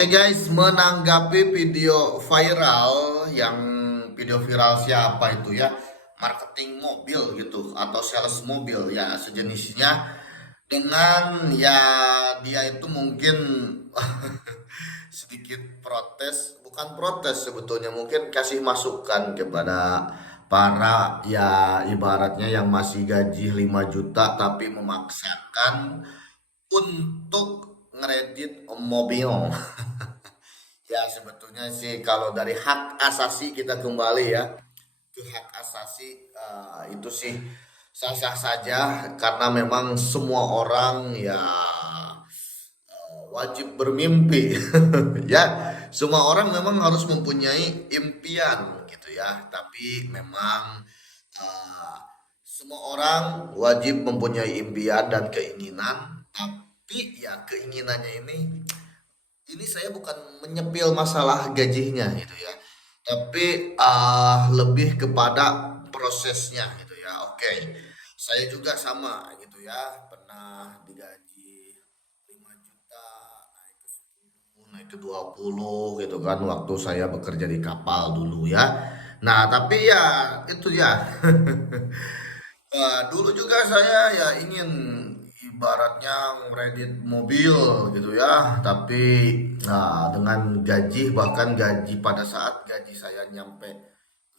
Hey guys, menanggapi video viral siapa itu ya, marketing mobil gitu atau sales mobil ya sejenisnya dengan ya dia itu mungkin sedikit protes, bukan protes sebetulnya mungkin kasih masukan kepada para ya ibaratnya yang masih gaji 5 juta tapi memaksakan untuk ngeredit mobil. Ya sebetulnya sih kalau dari hak asasi kita kembali ya ke hak asasi, itu sih sah-sah saja karena memang semua orang ya wajib bermimpi. Ya semua orang memang harus mempunyai impian gitu ya, tapi memang uh, semua orang wajib mempunyai impian dan keinginan, tapi ya keinginannya ini saya bukan menyepil masalah gajinya gitu ya, tapi lebih kepada prosesnya gitu ya. Oke, saya juga sama gitu ya, pernah digaji 5 juta, naik ke 10, naik ke 20 gitu kan waktu saya bekerja di kapal dulu ya. Nah, tapi ya itu ya. Dulu juga saya ya ingin ibaratnya ngeredit mobil gitu ya, tapi dengan gaji bahkan gaji pada saat gaji saya nyampe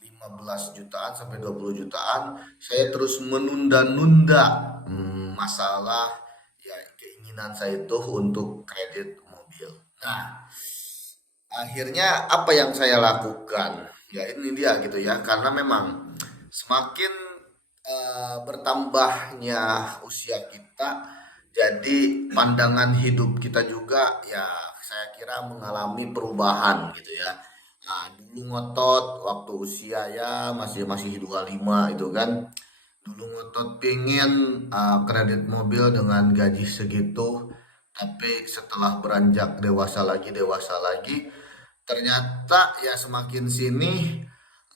15 jutaan sampai 20 jutaan, saya terus menunda-nunda masalah ya keinginan saya itu untuk kredit mobil. Nah, akhirnya apa yang saya lakukan? Ya ini dia gitu ya, karena memang semakin bertambahnya usia kita, jadi pandangan hidup kita juga ya saya kira mengalami perubahan gitu ya. Nah, dulu ngotot waktu usia ya masih masih 25 itu kan. Dulu ngotot pengen kredit mobil dengan gaji segitu, tapi setelah beranjak dewasa lagi, ternyata ya semakin sini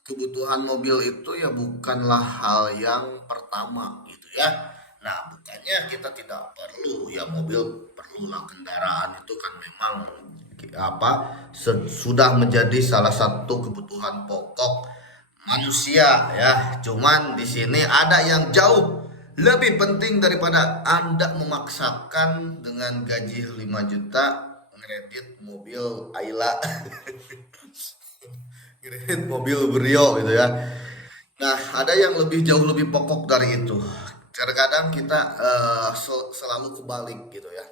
kebutuhan mobil itu ya bukanlah hal yang pertama gitu ya. Nah, bukannya kita tidak perlu ya mobil, perlulah kendaraan itu kan memang apa sudah menjadi salah satu kebutuhan pokok manusia ya. Cuman di sini ada yang jauh lebih penting daripada Anda memaksakan dengan gaji 5 juta ngeredit mobil Ayla, ngeredit mobil Brio gitu ya. Nah, ada yang lebih jauh lebih pokok dari itu. Terkadang kita selalu kebalik gitu ya.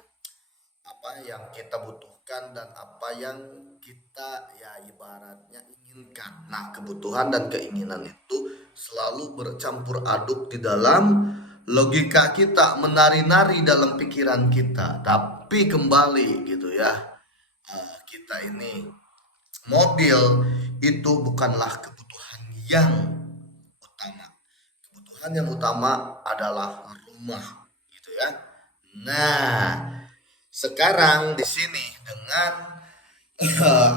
Apa yang kita butuhkan dan apa yang kita ya ibaratnya inginkan. Nah, kebutuhan dan keinginan itu selalu bercampur aduk di dalam logika kita, menari-nari dalam pikiran kita. Tapi kembali gitu ya, kita ini mobil itu bukanlah kebutuhan yang utama. Kebutuhan yang utama adalah rumah, gitu ya. Nah, sekarang di sini dengan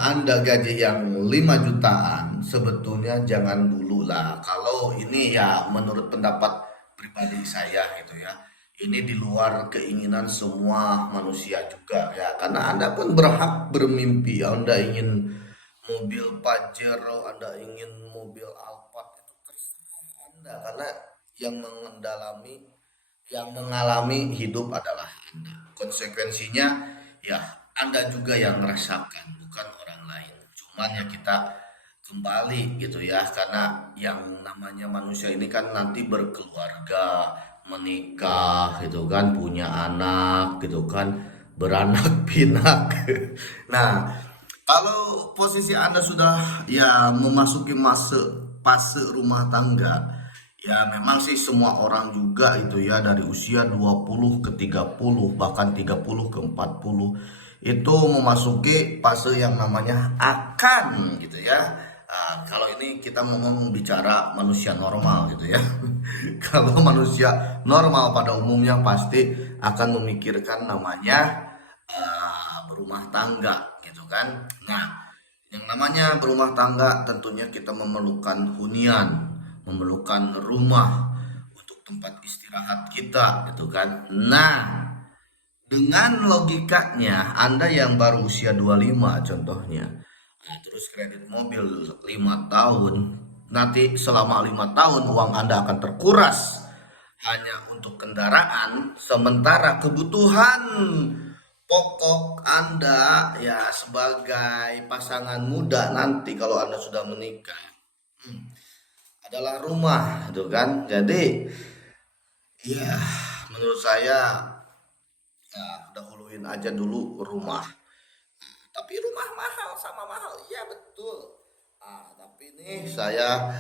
Anda gaji yang 5 jutaan, sebetulnya jangan dulu lah. Kalau ini ya menurut pendapat pribadi saya gitu ya. Ini di luar keinginan semua manusia juga ya. Karena Anda pun berhak bermimpi. Anda ingin mobil Pajero, Anda ingin mobil Alphard, itu terserah Anda. Karena yang mengalami hidup adalah Anda. Konsekuensinya ya Anda juga yang merasakan, bukan orang lain. Cuman ya kita kembali gitu ya, karena yang namanya manusia ini kan nanti berkeluarga, menikah gitu kan, punya anak gitu kan, beranak pinak. Nah, kalau posisi Anda sudah ya memasuki fase rumah tangga, ya memang sih semua orang juga itu ya dari usia 20 ke 30 bahkan 30 ke 40 itu memasuki fase yang namanya akan gitu ya. Kalau ini kita ngomong bicara manusia normal gitu ya. Kalau manusia normal pada umumnya pasti akan memikirkan namanya berumah tangga gitu kan. Nah, yang namanya berumah tangga tentunya kita memerlukan hunian, memerlukan rumah untuk tempat istirahat kita gitu kan. Nah, Dengan logikanya, Anda yang baru usia 25 contohnya, nah, terus kredit mobil 5 tahun, nanti selama 5 tahun uang Anda akan terkuras hanya untuk kendaraan, sementara kebutuhan pokok Anda ya sebagai pasangan muda nanti kalau Anda sudah menikah adalah rumah, gitu kan. Jadi, ya menurut saya ya dahuluin aja dulu rumah. Tapi rumah mahal sama mahal, iya betul. Tapi nih saya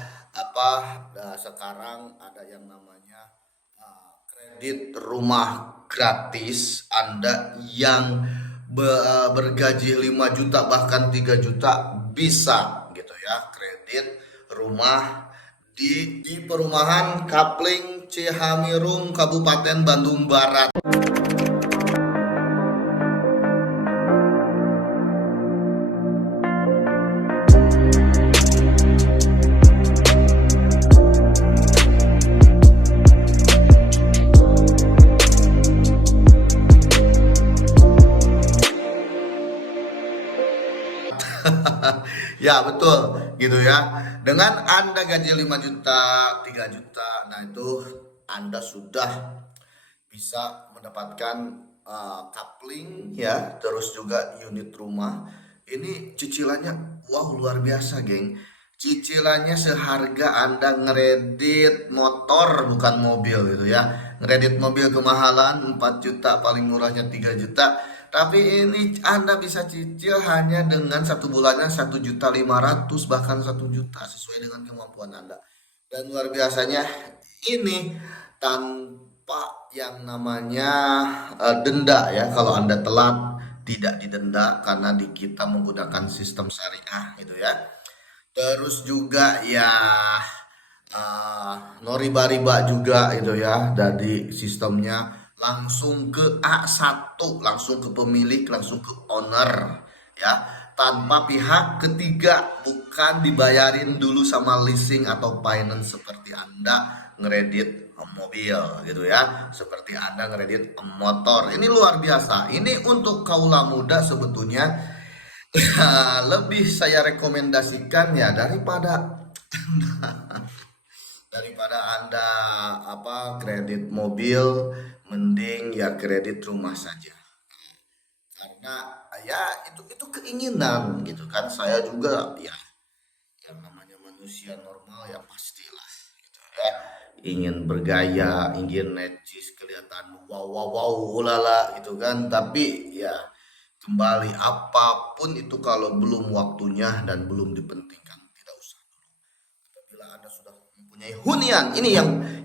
sekarang ada yang namanya kredit rumah gratis. Anda yang bergaji 5 juta bahkan 3 juta bisa gitu ya, kredit rumah di perumahan Kapling Cihamirung Kabupaten Bandung Barat. Ya betul gitu ya. Dengan Anda gaji 5 juta, 3 juta, nah itu Anda sudah bisa mendapatkan coupling ya, terus juga unit rumah. Ini cicilannya wow luar biasa, geng. Cicilannya seharga Anda ngeredit motor bukan mobil gitu ya. Ngeredit mobil kemahalan 4 juta, paling murahnya 3 juta. Tapi ini Anda bisa cicil hanya dengan satu bulannya 1.500.000 bahkan 1 juta sesuai dengan kemampuan Anda. Dan luar biasanya ini tanpa yang namanya denda ya. Kalau Anda telat tidak didenda karena di kita menggunakan sistem syariah gitu ya. Terus juga ya no riba-riba juga gitu ya, dari sistemnya langsung ke A1, langsung ke pemilik, langsung ke owner ya, tanpa pihak ketiga, bukan dibayarin dulu sama leasing atau finance seperti Anda ngeredit mobil gitu ya, seperti Anda ngeredit motor. Ini luar biasa. Ini untuk kaula muda sebetulnya lebih saya rekomendasikan ya, daripada Anda kredit mobil, mending ya kredit rumah saja. Karena ya itu keinginan gitu kan. Saya juga ya yang namanya manusia normal ya pastilah gitu ya. Ingin bergaya, ingin necis, kelihatan wow wow wow ulala gitu kan. Tapi ya kembali apapun itu kalau belum waktunya dan belum dipentingkan tidak usah. Bila Anda sudah mempunyai hunian, ini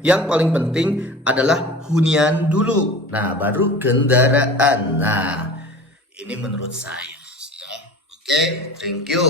yang paling penting adalah hunian dulu. Nah, baru kendaraan. Nah, ini menurut saya ya. Oke, thank you.